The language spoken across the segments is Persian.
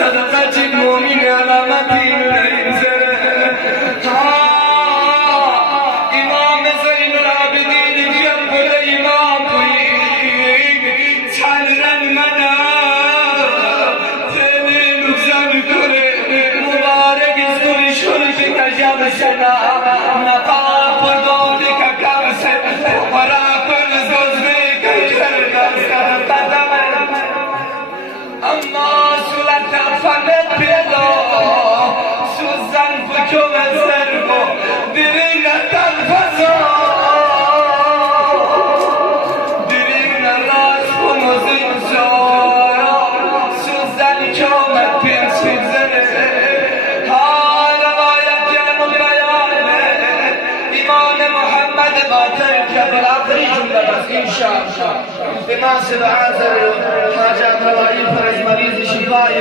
صدقة المؤمن علامتي منزل إمام زين العابدين جنب الإمام تعلن منا تنين وزن كره مبارك زور شرك تجاب سنا نقاب دولك كمسة وبراك الزوزبك اما صورت فمت پیدا سوزن فکو مزرگو دیرین تلفزا دیرین راز خموزین جایا سوزن کامت پینسید زنه ها روایت جنم بیانه ایمان محمد باطل کبل آخری جمله بس انشاءالله بناصر عازر حاجات روایی فرز مریض شفای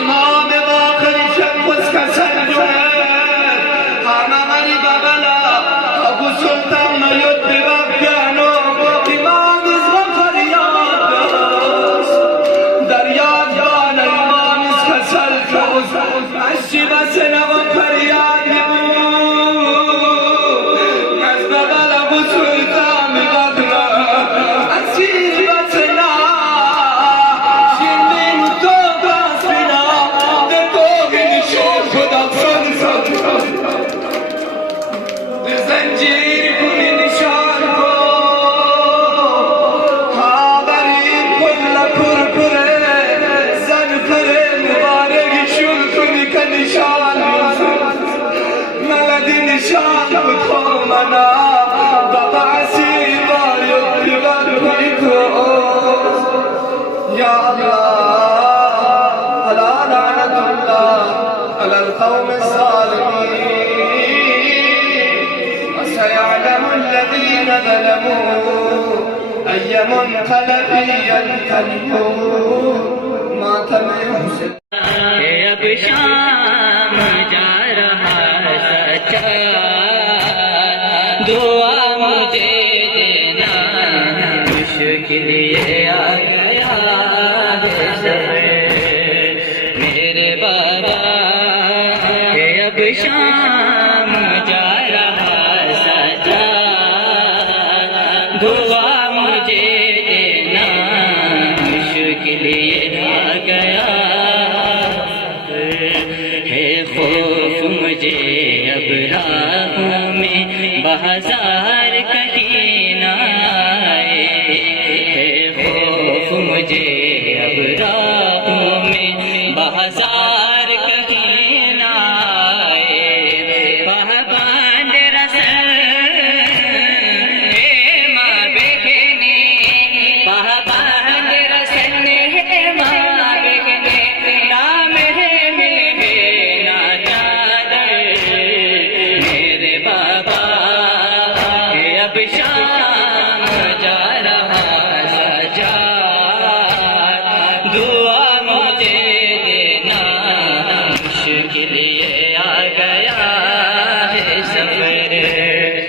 امام باقر شمس کا سرور همه مری بابلا ابو سلطان میود بباب جانو امام ازم فریاد در یاد جان امام از کسل کس اشی بس نوم فریاد از بابلا ابو سلطان بابلا اشی بس نشان بخومنا بابا عسيبا يطلب بيكوز يا الله ألا لعنة الله على القوم الظالمين وسيعلم الذين ظلموا أي منقلب ينقلبون ما تميز दुआ मुझे देना मुश्किल ये आ गया है मेरे बाबा है अब शाम जा रहा सजा दुआ मुझे देना मुश्किल ये आ गया है खौफ मुझे अब राहों में बाजार कहीं ना आए है खौफ मुझे अब